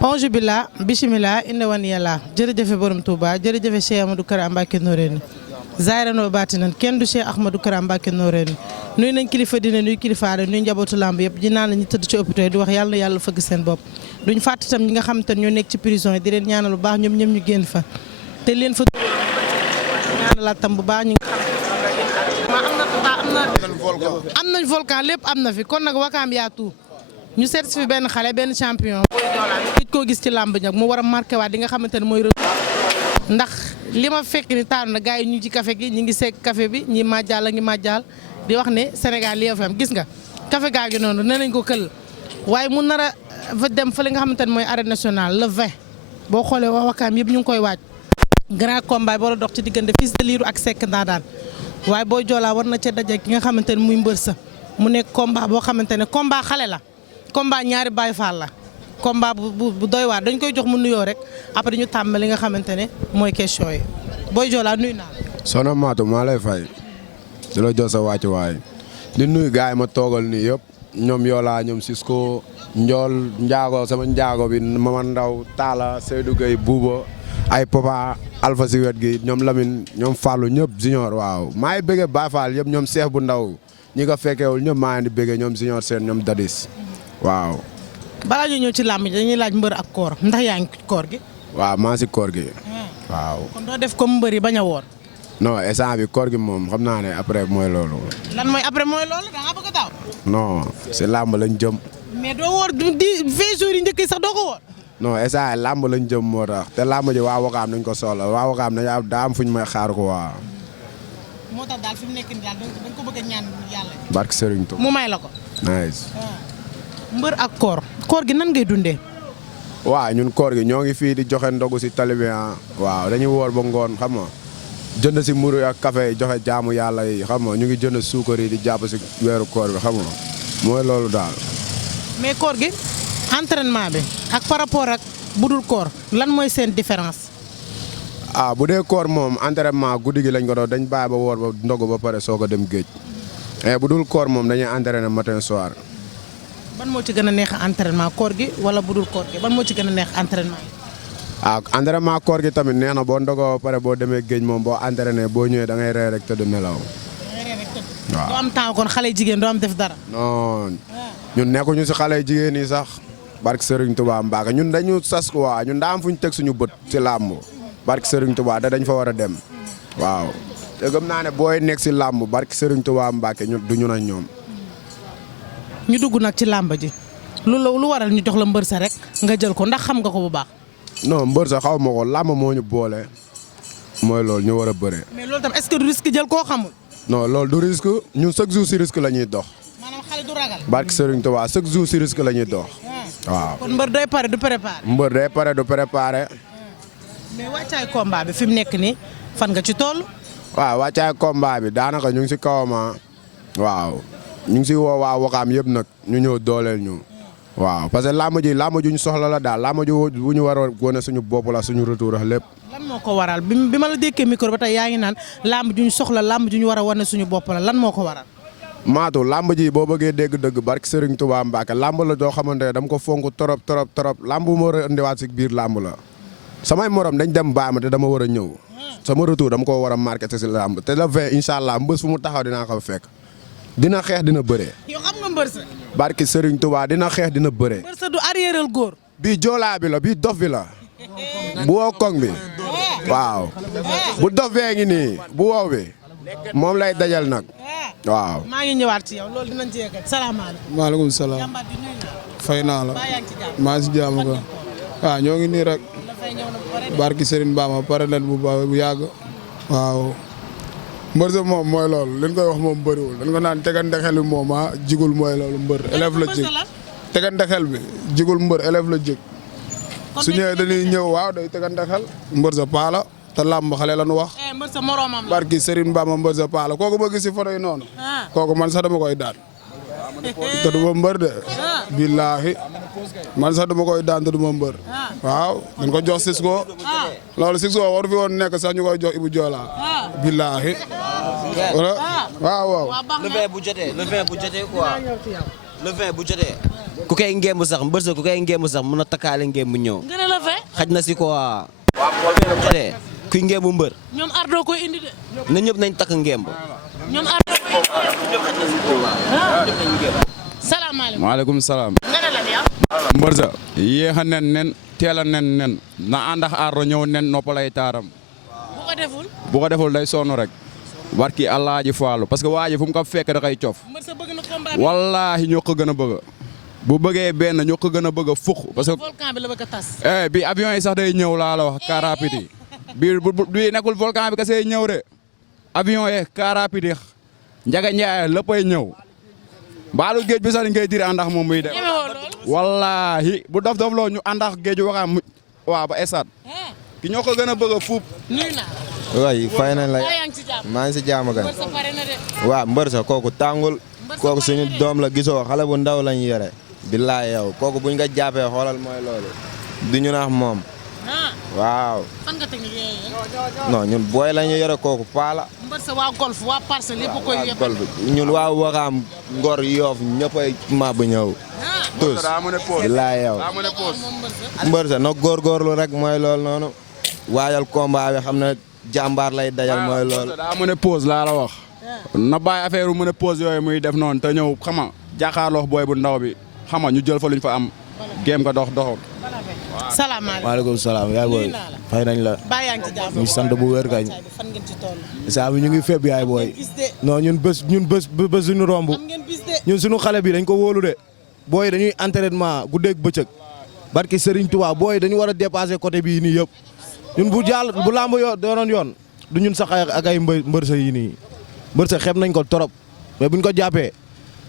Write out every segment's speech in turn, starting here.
Ange billah bismillah inna wan yàlla jërëjëfe borom Touba jërëjëfe Cheikh Ahmadou Kara Mbacké Noreyni zaaranoo baatinan kenn du Cheikh Ahmadou Kara Mbacké Noreyni nuy nañ kilifa dina nuy kilifaare nuy njabootu lamb yëpp di naan la ñu tëdd ci hôpital yi di wax yàlla na yàlla fëgg seen bopp duñ fàtte tam ñi nga xam te ñoo nekk ci prison yi di leen ñaanal bu baax ñoom ñu génn fa te leen fa ñaanalaat tam bu baax ñi nga xam am nañ volcan lépp am na fi kon nag wakaam yaa tout ñu seet si fi benn xale benn champion gëj koo gis ci làmb nag mu war a marqué waat di nga xamante ne mooy ndax li ma fekk ni taanu na gars yi ñu ci café gi ñu ngi seeg café bi ñi màjjaal la ngi màjjaal di wax ne Sénégal li fi am gis nga café gaa gi noonu nee nañ ko kël waaye mu nar a fa dem fa li nga xamante ne mooy arène nationale le 20 boo xoolee waa wakaam yëpp ñu ngi koy waaj grand combat bi war a dox ci diggante Fils de Lirou ak Seck Ndandane waaye booy joolaa war na ca daje ki nga xamante ne muy mbër sa mu nekk combat boo xamante ne combat xale la combat ñaari Baye Fall la combat bu doy waar dañ koy jox mu nuyoo rek après ñu tàmm li nga xamante ne mooy question yi booy joolaa nuyu naa la. Soxna Matou maa lay fay di la jox sa wàccu waay di nuyu gars yi ma toogal nii yëpp ñoom Yola ñoom Cisco Ndiol Ndiago sama Ndiago bi Mama Ndaw Talla Seydou Gueye Bouba ay Papa Alpha si wet gi ñoom Lamine ñoom Fallou ñëpp Junior waaw maa ngi bëggee Baye Fall yëpp ñoom Cheikh bu ndaw ñi ko fekkeewul ñëpp maa ngi di bëggee ñoom Junior seen ñoom Dadis waaw. balaa ñu ñëw ci làmb ji dañuy laaj mbër ak koor ndax yaa ngi koor gi. waaw maa si koor gi. waaw. kon doo def comme mbër yi bañ a woor. non instant bi koor gi moom xam naa ne après mooy loolu. lan mooy après mooy loolu da nga bëgg a daaw. non si làmb lañ jëm. mais doo woor di 20 jours yi njëkk yi sax doo ko woor. non instant làmb lañ jëm moo tax te làmb ji waa Wakaam nañ ko soxla waa Wakaam nañ daa am fuñ may xaar ko waa. moo tax daal fi mu nekk nii daal dañ ko bëgg a ñaan yàlla. barke Serigne Touba mu may la ko. nice. mbër ak koor gi nan ngay dundee. waaw ñun koor gi ñoo ngi fii di joxe ndogu si tali bi waaw dañuy woor ba ngoon xam nga jënd si mburu ak café joxe jaamu yàlla yi xam nga ñu ngi jënd suukar yi di jàpp si weeru koor bi xam nga mooy loolu daal. mais koor gi entraînement bi ak par rapport ak budul koor lan mooy seen différence. bu dee koor moom entraînement guddi gi lañ ko doon dañ bàyyi ba woor ba ndogu ba pare soo ko dem géej mais bu dul koor moom dañuy entraîner matin soir. ban moo ci gën a neex entraînement koor gi wala budul koor gi ban moo ci gën a neex entraînement yi. entraînement koor gi tamit neex na boo ndogoo ba pare boo demee géej moom boo entraîné boo ñëwee da ngay ree rek tëdd nelaw. waaw doo am temps kon xale jigéen doo am def dara. non ñun nekkuñu si xale jigéen yi sax barke Serigne Touba Mbacke ñun dañu sas waa ñun daa am fu ñu teg suñu bët si làmb barke Serigne Touba dañ fa war a dem waaw te gëm naa ne booy nekk si làmb barke Serigne Touba Mbacke du ñu na ñoom. ñu dugg nag ci làmb ji lu waral ñu jox la mbër sa rek nga jël ko ndax xam nga ko bu baax. non mbër sa xaw ma ko làmb moo ñu boole mooy loolu ñu war a bëree. mais loolu tam est-ce que du risque jël koo xamul. non loolu du risque ñun chaque jour si risque la ñuy dox. maanaam xale du ragal. barke Serigne Touba chaque jour si risque la ñuy dox. waaw kon mbër day pare du préparé. mbër day pare du préparé. mais wàccaay combat bi fi mu nekk nii fan nga ci toll. waaw wàccaay combat bi daanaka ñu ngi si kawama waaw. ñu ngi si woo waa Wakaam yëpp nag ñu ñëw dooleel ñu waaw parce que làmb ji ñu soxla la daal làmb ji bu ñu war a wane suñu bopp la suñu retour ak lépp. lan moo ko waral bi ma la dékkee micro ba tey yaa ngi naan làmb ju ñu soxla làmb ju ñu war a wane suñu bopp la lan moo ko waral. Maatu làmb ji boo bëggee dégg dëgg barke Serigne Touba Mbacke làmb la doo xamante ne dama ko fonk trop trop trop làmb bu ma war a indiwaat si biir làmb la samay morom dañ dem bàyyi ma te dama war a ñëw sama retour dama ko war a marqué si làmb te la vingt incha allah mbës fu mu taxaw dinaa ko fekk. dina xeex dina bëree. yow xam nga mbër sa. barki Serigne Touba dina xeex dina bëree. mbër sa du arrièreal góor. bii joolaa bi la bii dof bi la. bu wow koŋ bi. waaw. bu dof bee ngi nii bu wow bi. moom lay dajal nag. waaw. maa ngi ñëwaat ci yow loolu dinañ ci yeggal salaamaaleykum. maaleykum salaam. jàmbaar bi nuyu naa. fay naa la. maa yaa ngi ci jàmm. maa si jàmm ko. waaw ñoo ngi nii rek. la fay ñëw na bu pare de. barki Serigne Bamba pare nañ bu baax bu yàgg. waaw. mbër sa moom mooy loolu li ñu koy wax moom bëriwul dañ ko naan tegante xel bi moom jigul mooy loolu mbër élève la jig tegante xel bi jigul mbër élève la jig su ñëwee dañuy ñëw waaw day tegante xel mbër sa paala te làmb xale la nu wax mbër sa moroomam la barki Serigne Bamba mbër sa paala kooku ma gis si photo yi noonu kooku man sax dama koy daan te du ma mbër de billaahi man sax dama koy daan te du ma mbër waaw dañ ko jox Cisco loolu Cisco waru fi woon nekk sax ñu koy jox Ibou Diola billaahi wala waaw waaw le 20 bu jotee quoi le 20 bu jotee ku koy ngemb sax mbër sa ku koy ngemb sax mën a takkaale ngemb ñëw. gën a la fee. xaj na si quoi. kuy ngemb mbër. ñoom Ardo koy indi de. na ñëpp nañ takk ngemb. ñoom Ardo koy indi. salaamaaleykum. maaleykum salaam. nga ne la yow. mbër sa yéex a nen teel a nen na àndax Ardo ñëw nen noppalay taaram. bu ko deful day sonn rek. barki Alaaji Faalu parce que waa ji fu mu ko fekk da koy cof. mbër sa bëgg na combat bi. wallaahi ñoo ko gën a bëgg. bu bëggee benn ñoo ko gën a bëgg a fukk parce que. volcan bi la bëgg a tas. bi avion yi sax day ñëw laa la wax car rapide yi. bii nekkul volcan bi kese ñëw de. avion yi car rapide yi njaga njaay léppay ñëw. baalu géej bi sax dañ koy diri àndax moom muy dem. wallaahi bu dof loo ñu àndax géej waxaam waa ba esat ki ñoo ko gën a bëgg a fuub. nuyu naa. waay fay nañ la yaa ngi ci jàmm. maa ngi si jàmm gañ mbër sa pare na de. waaw mbër sa kooku tàngul kooku suñu doom la gisoo xale bu ndaw lañ yore billaay yow kooku buñ nga jàppee xoolal mooy loolu du ñu naax moom waaw fan nga teg yooyu. non ñun booy la ñu yore kooku paala mbër sa waa golf waa parcelle yëpp koy yëpp. gol bi ñun waa Wakaam Ngor Yoof ñëppay ma bu ñëw tous billaay yow mbër sa na góorgóorlu rek mooy loolu noonu waajal combat bi xam ne jàmbaar lay dajal mooy loolu. daa mën a pause laa la wax. na bàyyi affaire mën a pause yooyu muy def noonu te ñëw xama jàkkaarloo booy bu ndaw bi xama ñu jël fa luñ fa am. géem nga doxam. salaamaaleykum. maaleykum salaam yaay booy. fay nañ la. baa yaa ngi ci jàmm. ñu sant bu wér kañ. fan ngeen ci toll. saa bi ñu ngi fépp yaay booy. non ñun bés suñu romb. am ngeen bis de. ñun suñu xale bi dañ ko wóolu de. booy dañuy entraînement guddeeg bëccëg. barki Serigne Touba booy dañu war a dépasser côté bii nii yëpp. ñun bu lamb yoo doonoon yoon du ñun sax ak ay mbër sa yii nii mbër sa xeeb nañ ko trop mais buñ ko jàppee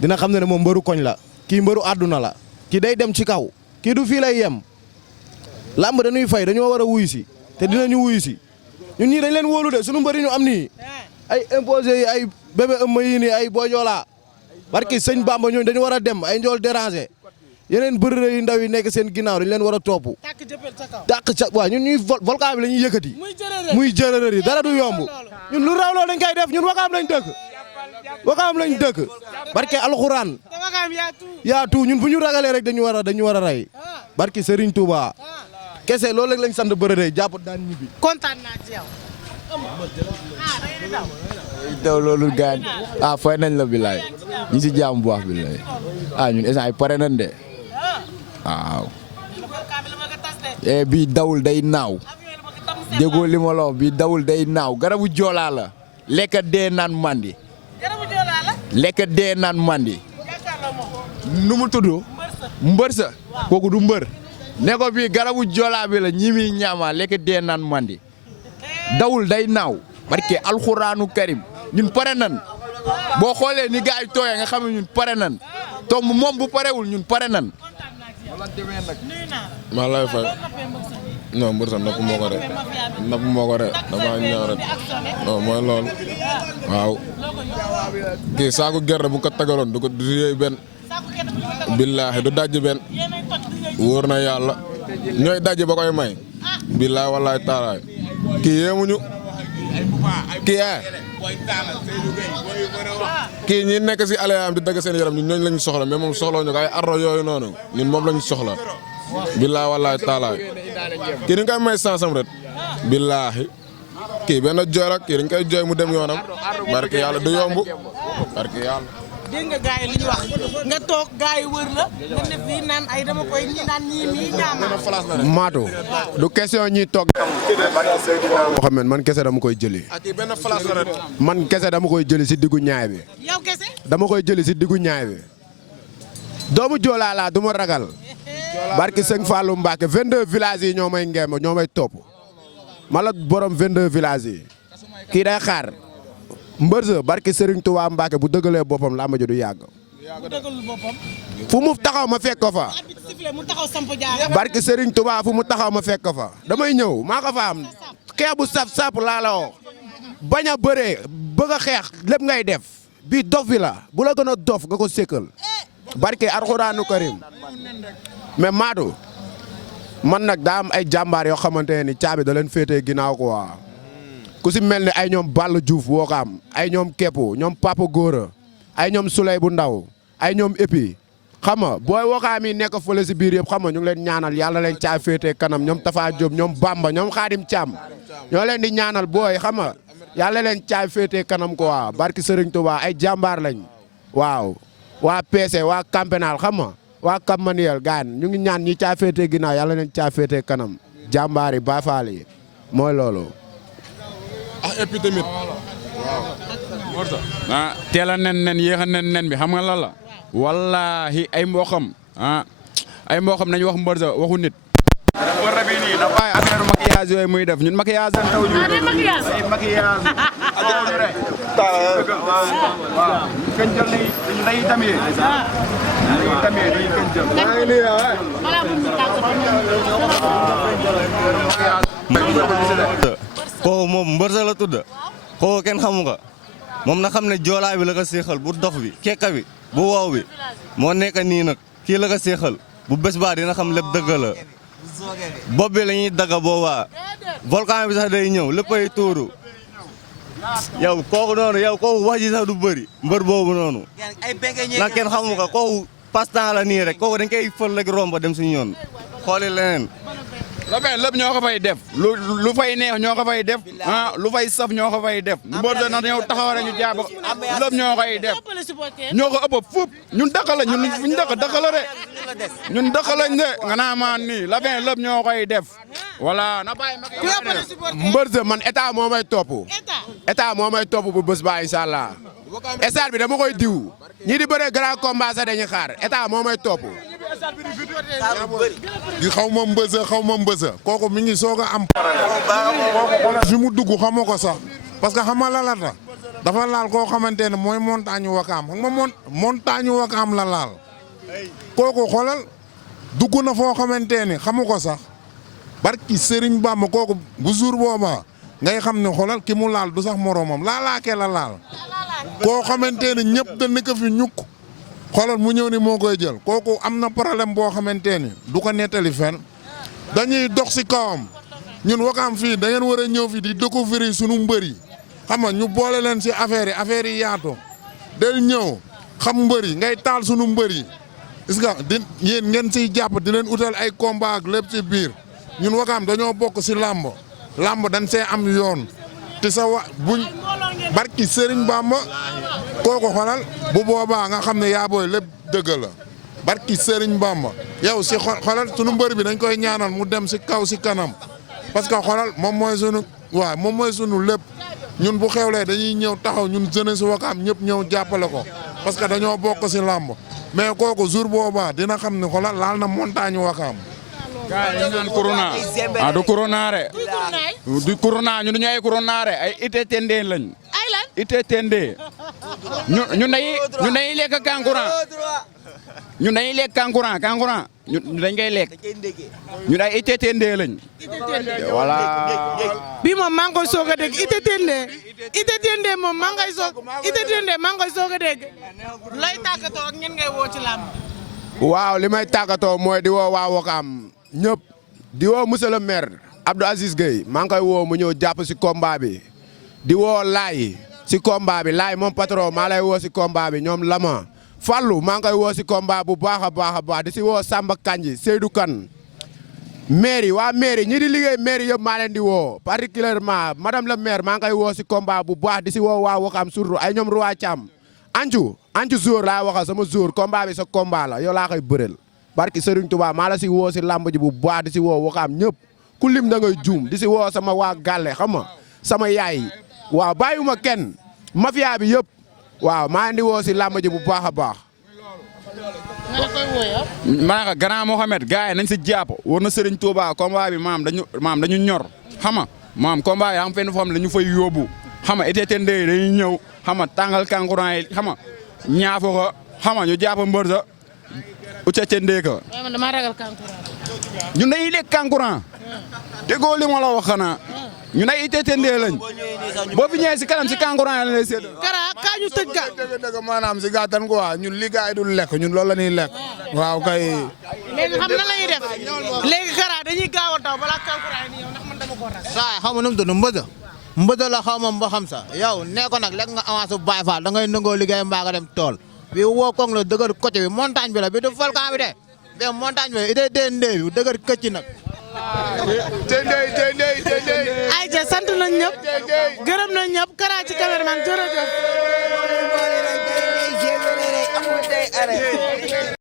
dina xam ne moom mbëru koñ la kii mbëru àdduna la kii day dem ci kaw kii du fii lay yem lamb dañuy fay dañoo war a wuyu si te dinañu wuyu si ñun ñii dañ leen wóolu de suñu mbëri ñu am nii ay imposé yi ay bébé ëmma yii nii ay boojoola barki sëñ Bamba ñooñu dañu war a dem ay njool déranger yeneen bërëre yu ndaw yi nekk seen ginnaaw dañ leen war a topp tàkk ca waaw ñun ñuy volcan bi la ñuy yëkkati muy jërërër yi dara du yomb ñun lu raw loolu dañ koy def ñun wakaam lañ dëkk barke alxuraan yaatu ñun bu ñu ragalee rek dañu war a rey barke Serigne Touba kese loolu rek lañ sant bërëre jàpp daan ñibbi kontaan naa ci yow. daw loolu gaañ fay nañ la bilaay ñi si jaam bu baax bilaay ñun instant yi pare nañ de waaw bii dawul day naaw déggoo li ma la wax bii dawul day naaw garabu joolaa la lekka dee naan mandi lekka dee naan mandi nu mu tudd mbër sa kooku du mbër ne ko bii garabu joolaa bi la ñi mi ñaama lekka dee naan mandi dawul day naaw barke alxuraanu karim ñun pare nan boo xoolee ni gars yi tooyee nga xam ne ñun pare nan donc moom bu parewul ñun pare nan. maa lay fay non mbër sax napp moo ko rek damaa ñëw rek non mooy loolu waaw kii saako gerte bu ko tagaloon du ko du yëy benn billaahi du dajji benn wóor na yàlla ñooy dajji ba koy may billaahi wallaahi taalaay kii yéemuñu kii ñi nekk si aléam di dagg seen yaram ñun ñooñu lañu soxla mais moom soxla ñu ko ay arro yooyu noonu ñun moom lañu soxla billaahi wallaahi taalaay kii dañ koy may sansam rek billaahi kii benn jooy rek kii dañ koy jooy mu dem yoonam barke yàlla du yomb barke yàlla dégg nga gars yi li ñu wax nga toog gars yi wër la nga ne fii naan ay dama koy ñi naan ñii mii ñaama Maatu du question ñi toog. Mohamed man kese dama koy jëli. benn place la rek man kese dama koy jëli si diggu ñaay bi. yow kese dama koy jëli si diggu ñaay bi. doomu Joolaa laa du ma ragal. barki Sëñ Fallou Mbacke 22 villages yi ñoo may ngeem ñoo may topp. mala borom 22 villages yi. kii day xaar. mbër sa barki Serigne Touba Mbacke bu dëggalee boppam laa ma du yàgg. fu mu taxaw ma fekk ko fa. barki Serigne Touba fu mu taxaw ma fekk ko fa. damay ñëw maa ko fa am xeex bu saf sap laa la woo bañ a bëree bëgg a xeex lépp ngay def bii dof bi la bu la gën a dof nga ko sékkal barki Alxuraanu Karim mais Maatu man nag daa am ay jàmbaar yoo xamante ne ni caabi da leen féetee ginnaaw quoi. ku si mel ni ay ñoom Balla Diouf woo xam ay ñoom Kepu ñoom Papa Góora ay ñoom Souley bu ndaw ay ñoom Épi xam nga booy Wakaam yi nekk fële si biir yëpp xam nga ñu ngi leen ñaanal yàlla leen caa féetee kanam ñoom Tafa Diop ñoom Bamba ñoom Khadim Thiam ñoo leen di ñaanal booy xam nga yàlla leen caa féetee kanam ko waa barki Serigne Touba ay jàmbaar lañ waaw waa PC waa Campenal xam nga waa Cap Manuel gaan ñu ngi ñaan ñi caa féetee ginnaaw yàlla leen caa féetee kanam jàmbaar yi Baay Faal yi mooy loolu. et puis tamit ah teel a nen yéex a nen bi xam nga lan la wallaahi ay mboqam ay mboqam nañu wax mbër sa waxu nit. war na bii nii na bàyyi affaire maquillage yooyu muy def ñun maquillage dañ taw ñu. ay maquillage. waaw kañ jël nii dañuy tamee. dañuy tamee dañuy kañ jël. kooku moom mbër sa la tudd kooku kenn xamu ko moom na xam ne joolaa bi la ko seexal bu dox bi kekka bi bu wow bi moo nekk nii nag kii la ko seexal bu bés baa dina xam lépp dëgg la bopp bi la ñuy dagga boobaa volcan bi sax day ñëw léppay tuuru yow kooku noonu yow kooku wax ji sax du bëri mbër boobu noonu nag kenn xamu ko kooku passe-temps la nii rek kooku dañ koy fël rek romb dem suñu yoon xooli leneen lépp ñoo ko fay def lu fay neex ñoo ko fay def lu fay saf ñoo ko fay def mbër da na ñëw taxaw rek ñu jàpp lépp ñoo koy def ñoo ko ëpp fuuf ñun dëkk la ñun fuñ dëkk la de ñun dëkk lañ de nga naa maan nii la fin lépp ñoo koy def voilà na bàyyi mbër sa man état moo may topp état moo may topp bu bés ba incha allah stade bi dama koy diw ñi di bëree grand combat sax dañuy xaar état moo may topp gi xaw ma mbësa kooku mi ngi soog a am fi mu dugg xamoo ko sax parce que xama la ta dafa laal koo xamante ne mooy montagne Wakaam xam nga montagne Wakaam la laal kooku xoolal dugg na foo xamante ne xamu ko sax barki Serigne Bamba kooku bu jour booba ngay xam ne xoolal ki mu laal du sax moromam laalaakee la laal koo xamante ne ñëpp dañ ko fi ñukk xoolal mu ñëw ni moo koy jël kooku am na problème boo xamante ni du ko nettali fenn dañuy dox si kawam ñun Wakaam fii da ngeen war a ñëw fii di découvrir sunu mbër yi xam nga ñu boole leen si affaire yi yaatu del ñëw xam mbër yi ngay taal sunu mbër yi gis nga di yéen ngeen siy jàpp di leen utal ay combat ak lépp si biir ñun Wakaam dañoo bokk si làmb dañ see am yoon te sa buñ barki Serigne Bamba kooku xolal bu boobaa nga xam ne yaa booy lépp dëgg la barki Serigne Bamba yow si xolal sunu mbër bi dañ koy ñaanal mu dem si kaw si kanam parce que xolal moom mooy sunu lépp ñun bu xewlee dañuy ñëw taxaw ñun jeunesse Wakaam ñëpp ñëw jàppale ko parce que dañoo bokk si làmb mais kooku jour boobaa dina xam ne xolal laal na montagne Wakaam. gaa yi naan corona du corona re du corona ñu ay corona re ay ite tende lañ ay lan ite tende ñu dañuy lekk kankuran ñu dañuy lekk kankuran ñu dañ koy lekk ñu ay ite tende lañ voilà bi moom maa ngi koy soog a dégg ite tende moom maa ngi koy soog a dégg lay tàggatoo ak ñen ngay woo ci làmb waaw li may tàggatoo mooy di woo waa Wakaam ñëpp di woo monsieur le maire Abdou Aziz Gueye maa ngi koy woo mu ñëw jàpp si combat bi di woo Laay si combat bi Laay moom patron maa lay woo si combat bi ñoom Lama Fallou maa ngi koy woo si combat bu baax a baax di si woo Samba Kanji Seydou Kane mairie waa mairie ñi di liggéey mairie yëpp maa leen di woo particulièrement madame le maire maa ngi koy woo si combat bu baax di si woo waa Wakaam surtout ay ñoom Roi Thiam Ancu jour laa waxal sama jour combat bi sa combat la yow laa koy bëreel barki Serigne Touba maa la si woo si lamb ji bu baax di si woo Wakaam ñëpp ku lim da ngay juum di si woo sama waa Galle xam nga sama yaay waaw bàyyiwuma kenn mafia bi yëpp waaw maa ngi di woo si lamb ji bu baax a baax. nga la koy wooyoo. maa nga grand Mohamed gars yi nañ si jàpp war na Serigne Touba combat bi maam dañu ñor xam nga maam combat yi am fenn foo xam ne dañu fay yóbbu xam nga été tendee dañuy ñëw xam nga tàngal kankurang yi xam nga ñaafo ko xam nga ñu jàpp mbër sa ucecendee ko. waaye man damaa ragal kankurang. ñun dañuy lekk kankurang. déggoo li ma la wax xanaa. ñun ay été tendee lañ. boo fi ñëwee si kanam si kankurang la lay sédd. Kara kaa ñu tëj ga. dëgg maanaam si gàttan quoi ñun li gars yi dul lekk ñun loolu la ñuy lekk. waaw kay. léegi xam na la ñuy def léegi Kara dañuy gaaw a taw balaa kankurang yi ñëw ndax man dama ko ragal. saa xam nga nu mu tudd mbëza la xaw ma mba xam sa yow nee ko nag lekk nga avance bu Baye Fall da ngay nangoo liggéey mbaa nga dem tool bi woo koŋ la dëgër côté bi montagne bi la bi du volcan bi de mais montagne bi ite dee ndee bi dëgër këcc nag. ayca sant nañ ñëpp gërëm nañ ñëpp Kara ci cameraman jërëjëf